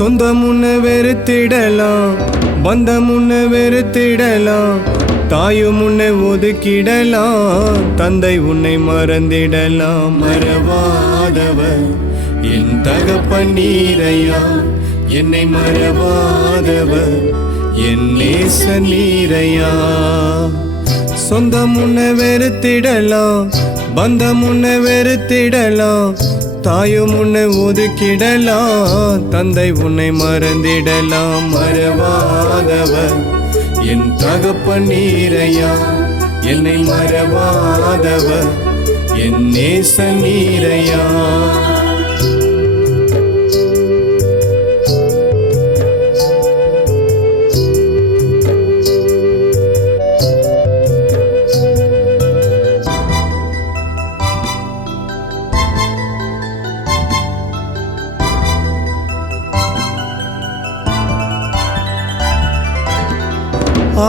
சொந்தம் உன்னை வெறுத்திடலாம், பந்தம் உன்னை வெறுத்திடலாம், தாயும் உன்னை ஒதுக்கிடலாம், தந்தை உன்னை மறந்திடலாம். மறவாதவர் என் தகப்பன் நீரையா, என்னை மறவாதவர் என் நேச நீரையா. சொந்தம் உன்னை வெறுத்திடலாம், பந்தம் உன்னை வெறுத்திடலாம், தாயும் உன்னை ஒதுக்கிடலாம், தந்தை உன்னை மறந்திடலாம். மறவாதவர் என் தகப்பன் நீரையா, என்னை மறவாதவர் என் நேச நீரையா.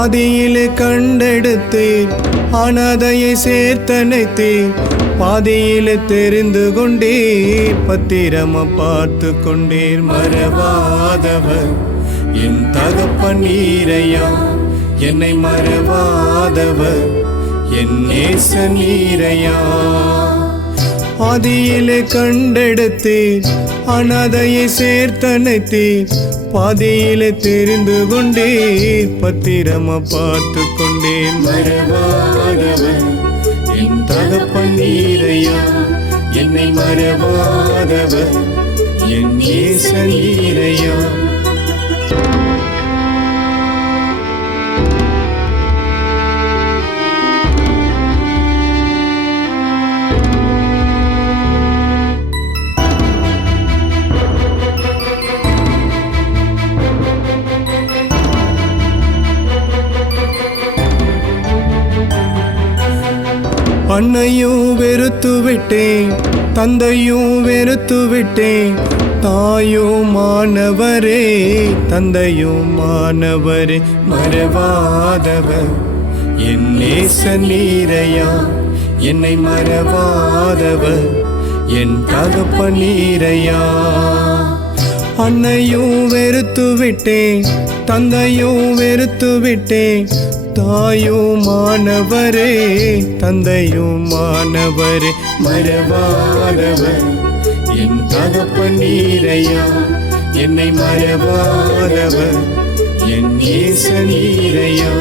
ஆதியிலே கண்டெடுத்தேன், அனாதையை சேர்த்தனைத்தேன், பாதியிலே தெரிந்து கொண்டேன், பத்திரமா பார்த்து கொண்டேன். மறவாதவர் என் தகப்பன் நீரையா, என்னை மறவாதவர் என் நேச நீரையா. ஆதியிலே கண்டெடுத்தேன், அனாதையை சேர்த்தனைத்தேன், பாதியிலே தெரிந்து கொண்டேன், பத்திரமா பார்த்து கொண்டேன். மறவாதவர் என் தகப்பன் நீரையா, என்னை மறவாதவர் என் நேச நீரையா. அன்னையும் வெறுத்து விட்டேன், தந்தையும் வெறுத்து விட்டேன், தாயும் மாணவரே, தந்தையும் மாணவரே. மறவாதவர் என் நேச நீரையா, என்னை மறவாதவர் என் தகப்பன் நீரையா. அன்னையும் வெறுத்து விட்டேன், தந்தையும் வெறுத்து விட்டேன், தாயும் மாணவரே, தந்தையும் மாணவரே. மறவாதவர் என் தகப்பன் நீரையா, என்னை மறவாதவர் என் நேச நீரையா.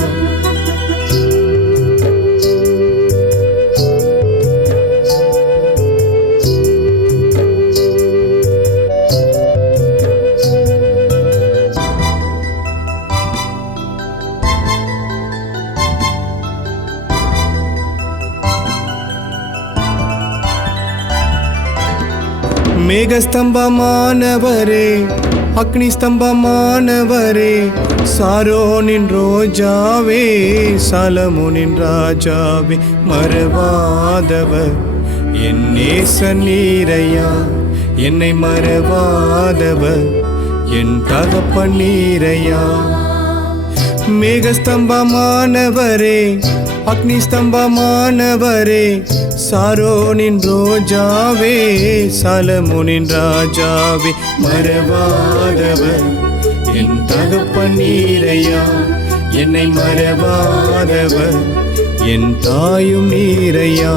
மேகஸ்தம்பமானவரே, அக்னி ஸ்தம்பமானவரே, சாரோனின் ரோஜாவே, சாலமோனின் ராஜாவே. மறவாதவர் என் நேச நீரையா, என்னை மறவாதவர் என் தகப்பன் நீரையா. மேகஸ்தம்பமானவரே, அக்னி ஸ்தம்பமானவரே, சாரோனின் ரோஜாவே, சாலமோனின் ராஜாவே. மறவாதவர் என் தகப்பன் நீரையா, என்னை மறவாதவர் என் தாயும் நீரையா.